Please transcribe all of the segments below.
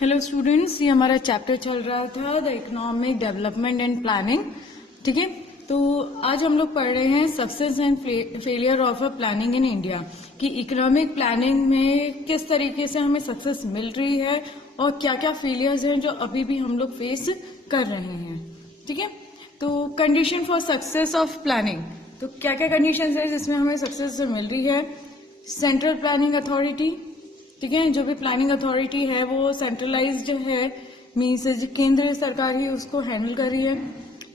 Hello students, ये हमारा chapter चल रहा था the economic development and planning. ठीक है, तो आज हम लोग पढ़ रहे हैं success and failure of a planning in India कि इकोनॉमिक प्लानिंग में किस तरीके से हमें सक्सेस मिल रही है और क्या क्या फेलियर्स हैं जो अभी भी हम लोग फेस कर रहे हैं। ठीक है, तो condition for success of planning, तो क्या क्या कंडीशंस है जिसमें हमें सक्सेस मिल रही है। सेंट्रल प्लानिंग अथॉरिटी, ठीक है, जो भी प्लानिंग अथॉरिटी है वो सेंट्रलाइज्ड है, मीन्स केंद्र सरकार ही उसको हैंडल कर रही है।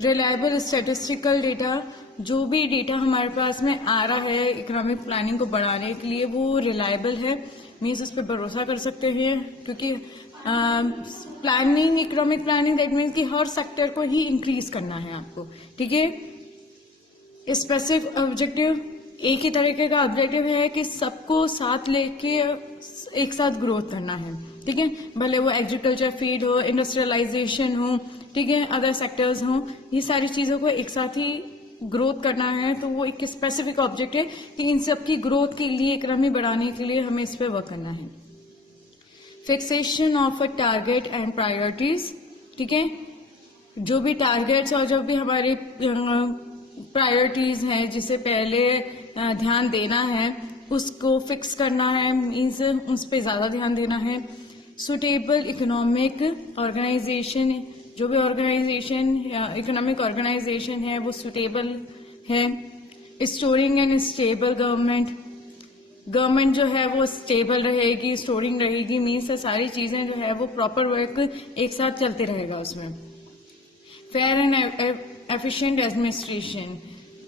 रिलायबल स्टेटिस्टिकल डेटा, जो भी डेटा हमारे पास में आ रहा है इकोनॉमिक प्लानिंग को बढ़ाने के लिए वो रिलायबल है, मीन्स उस पर भरोसा कर सकते हैं। क्योंकि planning, economic planning that means कि हर सेक्टर को ही इंक्रीज करना है आपको। ठीक है, स्पेसिफिक ऑब्जेक्टिव, एक ही तरीके का ऑब्जेक्टिव है कि सबको साथ लेके एक साथ ग्रोथ करना है। ठीक है, भले वो एग्रीकल्चर फील्ड हो, इंडस्ट्रियलाइजेशन हो, ठीक है, अदर सेक्टर्स हो, ये सारी चीजों को एक साथ ही ग्रोथ करना है। तो वो एक स्पेसिफिक ऑब्जेक्ट है कि इन सब की ग्रोथ के लिए, इकोनॉमी बढ़ाने के लिए हमें इस पे वर्क करना है। Fixation of a target and priorities, ठीक है, जो भी टारगेट्स और जो भी हमारे प्रायोरिटीज हैं जिसे पहले ध्यान देना है उसको फिक्स करना है, मीन्स उस पर ज्यादा ध्यान देना है। सुटेबल इकोनॉमिक ऑर्गेनाइजेशन, जो भी ऑर्गेनाइजेशन इकोनॉमिक ऑर्गेनाइजेशन है वो सुटेबल है। Storing and stable government, government जो है वो स्टेबल रहेगी, स्टोरिंग रहेगी, मीन्स सारी चीजें जो है वो प्रॉपर वर्क एक साथ चलते रहेगा उसमें। फेयर एंड एफिशिएंट एडमिनिस्ट्रेशन,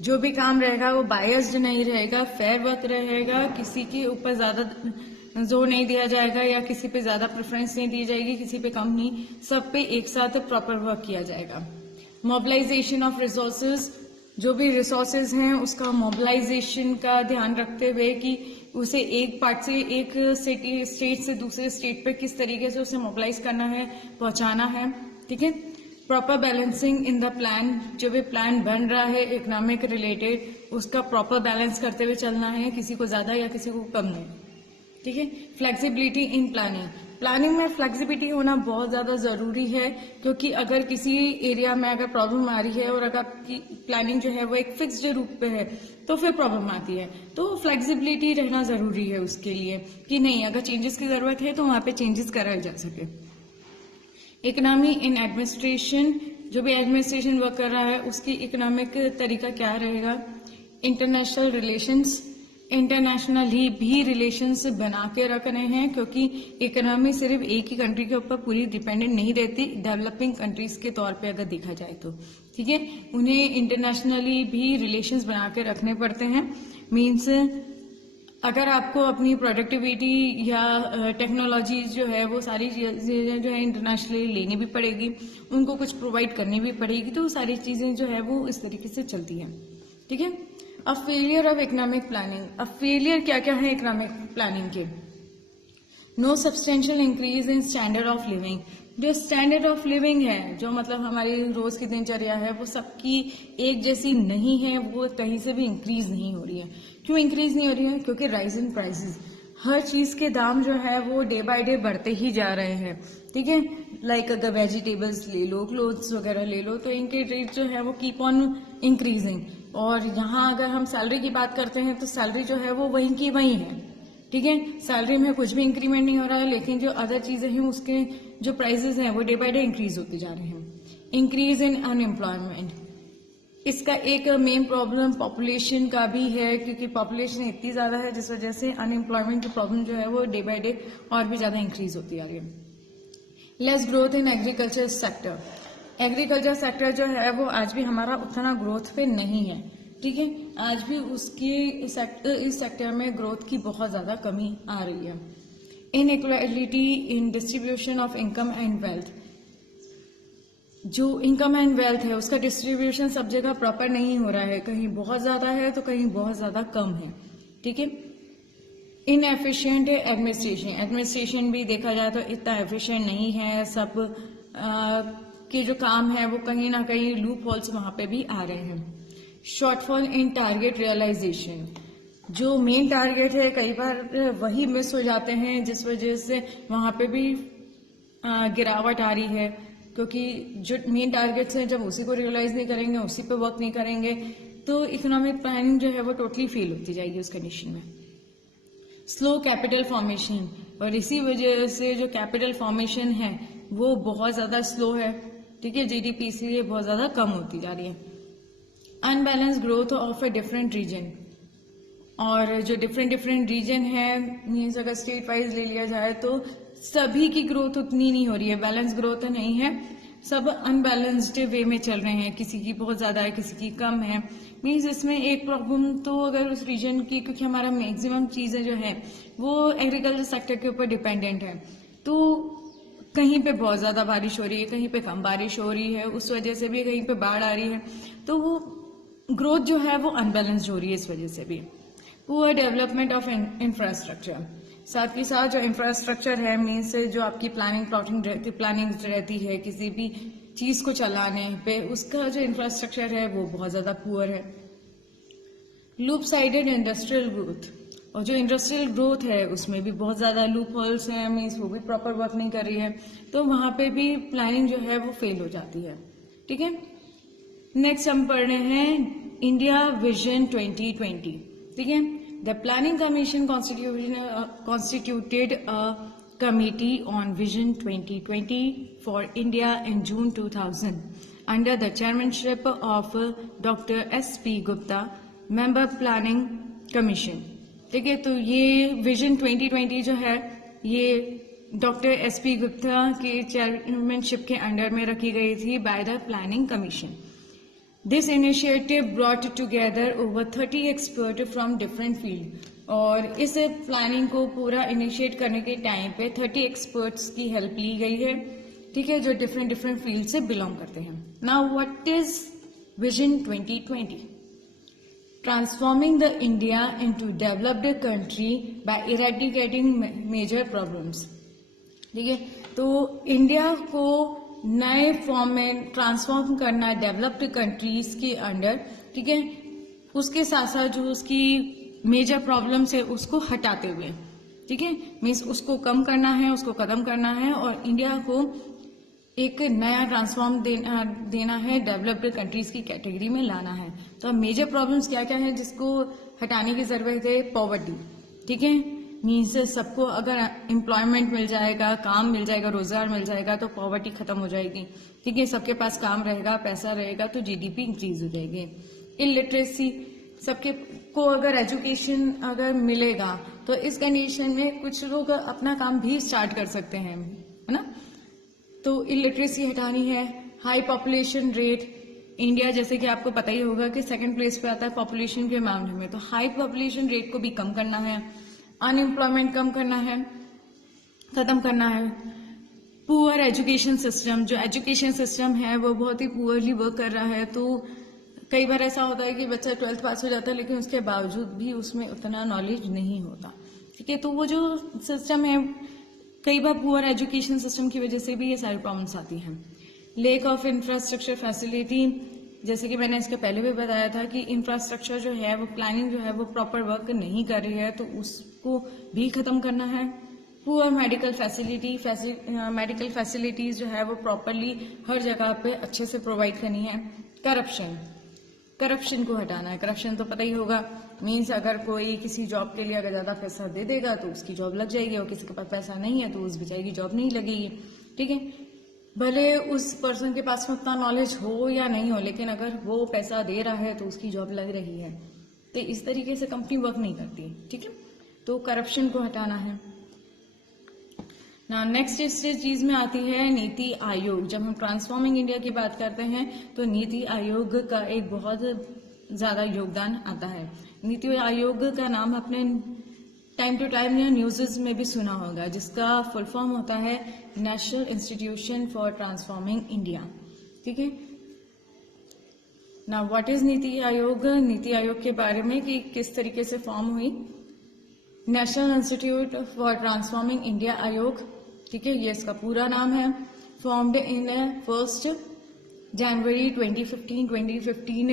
जो भी काम रहेगा वो बायस्ड नहीं रहेगा, फेयर वर्क रहेगा, किसी के ऊपर ज्यादा जोर नहीं दिया जाएगा या किसी पे ज्यादा प्रेफरेंस नहीं दी जाएगी, किसी पे कम नहीं, सब पे एक साथ प्रॉपर वर्क किया जाएगा। मोबिलाइजेशन ऑफ रिसोर्सेज, जो भी रिसोर्सेज हैं उसका मोबिलाइजेशन का ध्यान रखते हुए कि उसे एक पार्ट से, एक स्टेट से दूसरे स्टेट पे किस तरीके से उसे मोबिलाइज करना है, पहुंचाना है। ठीक है, proper balancing in the plan, जो भी प्लान बन रहा है इकोनॉमिक रिलेटेड उसका प्रॉपर बैलेंस करते हुए चलना है, किसी को ज्यादा या किसी को कम नहीं। ठीक है, फ्लेक्सिबिलिटी इन प्लानिंग, प्लानिंग में फ्लेक्सिबिलिटी होना बहुत ज्यादा जरूरी है, क्योंकि अगर किसी एरिया में अगर प्रॉब्लम आ रही है और अगर आपकी प्लानिंग जो है वो एक फिक्स्ड रूप पे है तो फिर प्रॉब्लम आती है। तो फ्लेक्सिबिलिटी रहना जरूरी है उसके लिए कि नहीं, अगर चेंजेस की जरूरत है तो वहां पे चेंजेस कराए जा सके। इकोनॉमी इन एडमिनिस्ट्रेशन, जो भी एडमिनिस्ट्रेशन वर्क कर रहा है उसकी इकोनॉमिक तरीका क्या रहेगा। इंटरनेशनल रिलेशंस, इंटरनेशनली भी रिलेशंस बना के रखने हैं, क्योंकि इकोनॉमी सिर्फ एक ही कंट्री के ऊपर पूरी डिपेंडेंट नहीं रहती, डेवलपिंग कंट्रीज के तौर पे अगर देखा जाए तो। ठीक है, उन्हें इंटरनेशनली भी रिलेशंस बना के रखने पड़ते हैं, मीन्स अगर आपको अपनी प्रोडक्टिविटी या टेक्नोलॉजी जो है वो सारी चीजें जो है इंटरनेशनली लेनी भी पड़ेगी, उनको कुछ प्रोवाइड करनी भी पड़ेगी, तो सारी चीजें जो है वो इस तरीके से चलती हैं। ठीक है, अब फेलियर ऑफ इकोनॉमिक प्लानिंग, अब फेलियर क्या क्या है इकोनॉमिक प्लानिंग के। No substantial increase in standard of living, जो स्टैंडर्ड ऑफ लिविंग है, जो मतलब हमारी रोज की दिनचर्या है वो सबकी एक जैसी नहीं है, वो कहीं से भी इंक्रीज नहीं हो रही है। क्यों इंक्रीज नहीं हो रही है? क्योंकि राइज इन प्राइसेस, हर चीज के दाम जो है वो डे बाय डे बढ़ते ही जा रहे हैं। ठीक है, लाइक अगर वेजिटेबल्स ले लो, क्लोथ्स वगैरह ले लो, तो इनके रेट जो है वो कीप ऑन इंक्रीजिंग। और यहाँ अगर हम सैलरी की बात करते हैं तो सैलरी जो है वो वहीं की वहीं है। ठीक है, सैलरी में कुछ भी इंक्रीमेंट नहीं हो रहा है, लेकिन जो अदर चीजें हैं उसके जो प्राइसेस हैं वो डे बाय डे इंक्रीज होते जा रहे हैं। इंक्रीज इन अनएम्प्लॉयमेंट, इसका एक मेन प्रॉब्लम पॉपुलेशन का भी है, क्योंकि पॉपुलेशन इतनी ज्यादा है जिस वजह से अनएम्प्लॉयमेंट की प्रॉब्लम जो है वो डे बाय डे और भी ज्यादा इंक्रीज होती आ रही है। Less growth in agriculture sector, agriculture sector जो है वो आज भी हमारा उतना ग्रोथ पे नहीं है। ठीक है, आज भी उसकी इस सेक्टर में ग्रोथ की बहुत ज्यादा कमी आ रही है। Inequality in distribution of income and wealth, जो इनकम एंड वेल्थ है उसका डिस्ट्रीब्यूशन सब जगह प्रॉपर नहीं हो रहा है, कहीं बहुत ज्यादा है तो कहीं बहुत ज्यादा कम है। ठीक है, इनएफिशिएंट एडमिनिस्ट्रेशन, एडमिनिस्ट्रेशन भी देखा जाए तो इतना एफिशिएंट नहीं है, सब के जो काम है वो कहीं ना कहीं लूप होल्स वहां पे भी आ रहे हैं। शॉर्टफॉल इन टारगेट रियलाइजेशन, जो मेन टारगेट है कई बार वही मिस हो जाते हैं, जिस वजह से वहां पे भी गिरावट आ रही है, क्योंकि जो मेन टारगेट्स हैं जब उसी को रियलाइज नहीं करेंगे, उसी पे वर्क नहीं करेंगे, तो इकोनॉमिक प्लानिंग जो है वो टोटली फेल होती जाएगी उस कंडीशन में। स्लो कैपिटल फॉर्मेशन, और इसी वजह से जो कैपिटल फॉर्मेशन है वो बहुत ज्यादा स्लो है, ठीक है, जीडीपी इसलिए बहुत ज्यादा कम होती जा रही है। Unbalance growth of a different region, और जो डिफरेंट रीजन है मीन्स अगर स्टेट वाइज ले लिया जाए तो सभी की ग्रोथ उतनी नहीं हो रही है, बैलेंस ग्रोथ नहीं है, सब अनबैलेंस्ड वे में चल रहे हैं, किसी की बहुत ज्यादा है, किसी की कम है। मीन्स इसमें एक प्रॉब्लम तो अगर उस रीजन की, क्योंकि हमारा मैक्सिमम चीजें जो है वो एग्रीकल्चर सेक्टर के ऊपर डिपेंडेंट है, तो कहीं पे बहुत ज्यादा बारिश हो रही है, कहीं पे कम बारिश हो रही है, उस वजह से भी कहीं पे बाढ़ आ रही है, तो वो ग्रोथ जो है वो अनबैलेंस्ड हो रही है इस वजह से भी। पुअर डेवलपमेंट ऑफ इंफ्रास्ट्रक्चर, साथ ही साथ जो इंफ्रास्ट्रक्चर है मीन्स जो आपकी प्लानिंग रहती है किसी भी चीज को चलाने पे, उसका जो इंफ्रास्ट्रक्चर है वो बहुत ज्यादा पुअर है। लूप साइडेड इंडस्ट्रियल ग्रोथ, और जो इंडस्ट्रियल ग्रोथ है उसमें भी बहुत ज्यादा लूप होल्स हैं, मीन्स वो भी प्रॉपर वर्क नहीं कर रही है, तो वहां पे भी प्लानिंग जो है वो फेल हो जाती है, ठीक है। नेक्स्ट हम पढ़ रहे हैं इंडिया विजन 2020, ठीक है। The planning commission constituted a committee on Vision 2020 for India in June 2000 under the chairmanship of Dr. S.P. Gupta, member planning commission, ठीक है। तो ये विजन 2020 जो है ये डॉक्टर एसपी गुप्ता के चेयरमैनशिप के अंडर में रखी गई थी by the planning commission. This initiative brought together over 30 expert from different field, और इस प्लानिंग को पूरा इनिशिएट करने के टाइम पे 30 एक्सपर्ट्स की हेल्प ली गई है, ठीक है, जो डिफरेंट फील्ड से बिलोंग करते हैं। Now what is vision 2020? Transforming the India into developed country by eradicating major problems, ठीक है। तो इंडिया को नए फॉर्म में ट्रांसफॉर्म करना डेवलप्ड कंट्रीज के अंडर, ठीक है, उसके साथ साथ जो उसकी मेजर प्रॉब्लम्स है उसको हटाते हुए, ठीक है, मीन्स उसको कम करना है, उसको खत्म करना है, और इंडिया को एक नया ट्रांसफॉर्म देना है, डेवलप्ड कंट्रीज की कैटेगरी में लाना है। तो मेजर प्रॉब्लम्स क्या क्या है जिसको हटाने की जरूरत है? पॉवर्टी, ठीक है, मीन्स सबको अगर एम्प्लॉयमेंट मिल जाएगा, काम मिल जाएगा, रोजगार मिल जाएगा तो पॉवर्टी खत्म हो जाएगी, ठीक है, सबके पास काम रहेगा, पैसा रहेगा तो जीडीपी इंक्रीज हो जाएगी। इलिटरेसी, सबके को अगर एजुकेशन अगर मिलेगा तो इस कंडीशन में कुछ लोग अपना काम भी स्टार्ट कर सकते हैं, है ना। तो इलिटरेसी हटानी है। हाई पॉपुलेशन रेट, इंडिया जैसे कि आपको पता ही होगा कि सेकंड प्लेस पे आता है पॉपुलेशन के मामले में, तो हाई पॉपुलेशन रेट को भी कम करना है। अनएम्प्लॉयमेंट कम करना है, खत्म करना है। पुअर एजुकेशन सिस्टम, जो एजुकेशन सिस्टम है वो बहुत ही पुअरली वर्क कर रहा है, तो कई बार ऐसा होता है कि बच्चा 12th पास हो जाता है लेकिन उसके बावजूद भी उसमें उतना नॉलेज नहीं होता, ठीक है। तो वो जो सिस्टम है, कई बार पुअर एजुकेशन सिस्टम की वजह से भी ये सारी प्रॉब्लम्स आती हैं। लेक ऑफ इंफ्रास्ट्रक्चर फैसिलिटी, जैसे कि मैंने इसके पहले भी बताया था कि इंफ्रास्ट्रक्चर जो है वो प्लानिंग जो है वो प्रॉपर वर्क नहीं कर रही है, तो उसको भी खत्म करना है। पुअर मेडिकल फैसिलिटीज जो है वो प्रॉपरली हर जगह पे अच्छे से प्रोवाइड करनी है। करप्शन को हटाना है। करप्शन तो पता ही होगा, मीन्स अगर कोई किसी जॉब के लिए अगर ज्यादा पैसा दे देगा तो उसकी जॉब लग जाएगी, और किसी के पास पैसा नहीं है तो उस बेचारे की जॉब नहीं लगेगी, ठीक है। भले उस पर्सन के पास में उतना नॉलेज हो या नहीं हो, लेकिन अगर वो पैसा दे रहा है तो उसकी जॉब लग रही है, तो इस तरीके से कंपनी वर्क नहीं करती, ठीक है। तो करप्शन को हटाना है ना। नेक्स्ट इस चीज में आती है नीति आयोग। जब हम ट्रांसफॉर्मिंग इंडिया की बात करते हैं तो नीति आयोग का एक बहुत ज्यादा योगदान आता है। नीति आयोग का नाम अपने टाइम टू टाइम या न्यूज़ में भी सुना होगा, जिसका फुल फॉर्म होता है national institution for transforming India, ठीक है ना। What is NITI Aayog? नीति आयोग के बारे में कि किस तरीके से फॉर्म हुई। National institute for transforming India आयोग, ठीक है, ये इसका पूरा नाम है। फॉर्म्ड इन 1 जनवरी 2015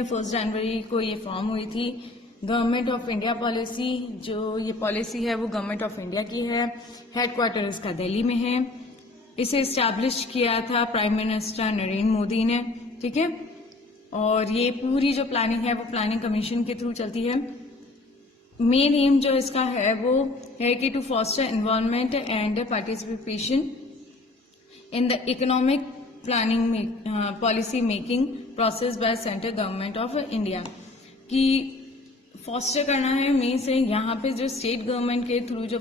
1 जनवरी को ये फॉर्म हुई थी। गवर्नमेंट ऑफ इंडिया पॉलिसी, जो ये पॉलिसी है वो गवर्नमेंट ऑफ इंडिया की है। हेडक्वार्टर इसका दिल्ली में है। इसे इस्टेब्लिश किया था प्राइम मिनिस्टर नरेंद्र मोदी ने, ठीक है। और ये पूरी जो प्लानिंग है वो प्लानिंग कमीशन के थ्रू चलती है। मेन एम जो इसका है वो है कि to foster involvement and participation in the economic planning policy making process by central government of India, कि फॉस्टर करना है मेन से यहाँ पे जो स्टेट गवर्नमेंट के थ्रू जो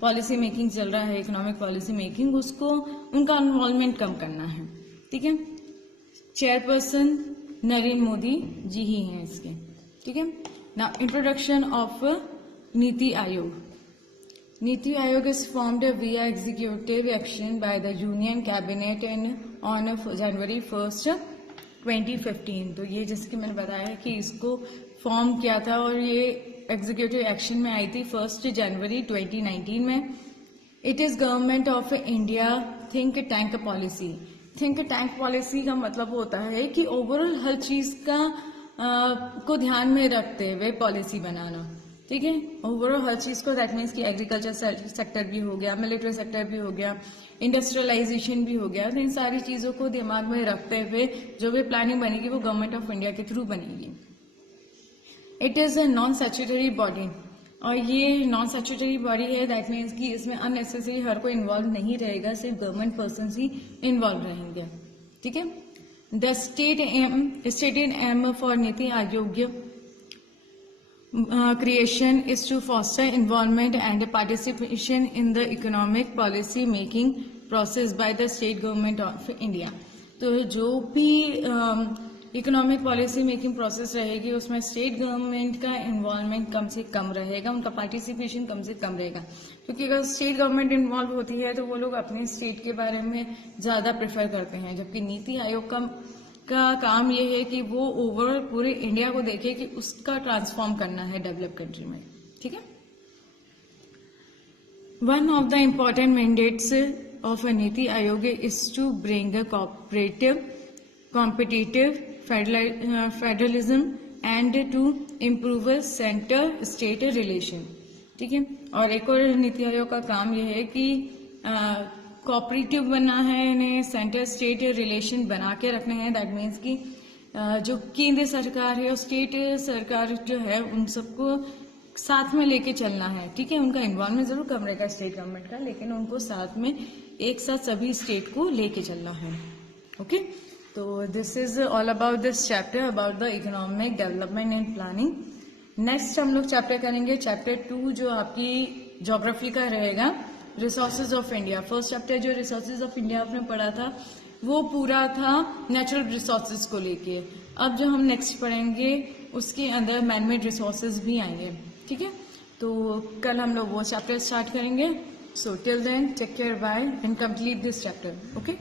पॉलिसी मेकिंग चल रहा है, इकोनॉमिक पॉलिसी मेकिंग, उसको उनका इन्वॉल्वमेंट कम करना है, ठीक है। चेयरपर्सन नरेंद्र मोदी जी ही हैं इसके, ठीक है। नाउ इंट्रोडक्शन ऑफ नीति आयोग। NITI Aayog is formed via executive action by the Union Cabinet on January 1st, 2015। तो ये जिसके मैंने बताया कि इसको फॉर्म किया था और ये एग्जीक्यूटिव एक्शन में आई थी 1 जनवरी 2019 में। It is government of India think tank policy. Think tank policy का मतलब होता है कि ओवरऑल हर चीज का को ध्यान में रखते हुए पॉलिसी बनाना, ठीक है। ओवरऑल हर चीज को, दैट मीन्स कि एग्रीकल्चर सेक्टर भी हो गया, मिलिट्री सेक्टर भी हो गया, इंडस्ट्रियलाइजेशन भी हो गया। तो इन सारी चीजों को दिमाग में रखते हुए जो भी प्लानिंग बनेगी वो गवर्नमेंट ऑफ इंडिया के थ्रू बनेगी। It is a non statutory body, और ये नॉन स्टैट्यूटरी बॉडी है, दैट मीन्स कि इसमें अननेसेसरी हर कोई इन्वॉल्व नहीं रहेगा, सिर्फ गवर्नमेंट पर्सन ही इन्वॉल्व रहेंगे, ठीक है। The stated M for NITI Aayog creation is to foster involvement and participation in the economic policy making process by the state government of India। तो जो भी इकोनॉमिक पॉलिसी मेकिंग प्रोसेस रहेगी उसमें स्टेट गवर्नमेंट का involvement कम से कम रहेगा, उनका पार्टिसिपेशन कम से कम रहेगा, क्योंकि अगर स्टेट गवर्नमेंट इन्वॉल्व होती है तो वो लोग अपने स्टेट के बारे में ज्यादा प्रेफर करते हैं, जबकि नीति आयोग का काम ये है कि वो ओवरऑल पूरे इंडिया को देखे कि उसका ट्रांसफॉर्म करना है डेवलप कंट्री में, ठीक है। One of the important mandates of NITI Aayog is to bring a cooperative competitive federalism and to improve centre state relation, ठीक है। और एक और नीति आयोग का काम यह है कि कोऑपरेटिव बनना है, इन्हें सेंटर स्टेट रिलेशन बना के रखने हैं। दैट मीन्स कि जो केंद्र सरकार है और स्टेट सरकार जो है उन सबको साथ में लेके चलना है, ठीक है। उनका इन्वॉल्वमेंट जरूर कम रहेगा स्टेट गवर्नमेंट का, लेकिन उनको साथ में एक साथ सभी स्टेट को लेके चलना है, ओके। तो this is all about this chapter about the economic development and planning. Next हम लोग चैप्टर करेंगे चैप्टर 2 जो आपकी ज्योग्राफी का रहेगा, resources of India. First chapter जो रिसोर्सेज ऑफ इंडिया आपने पढ़ा था वो पूरा था नेचुरल रिसोर्सेज को लेके। अब जो हम नेक्स्ट पढ़ेंगे उसके अंदर मैनमेड रिसोर्सेज भी आएंगे, ठीक है। तो कल हम लोग वो चैप्टर स्टार्ट करेंगे। So till then take care, bye and complete this chapter, okay.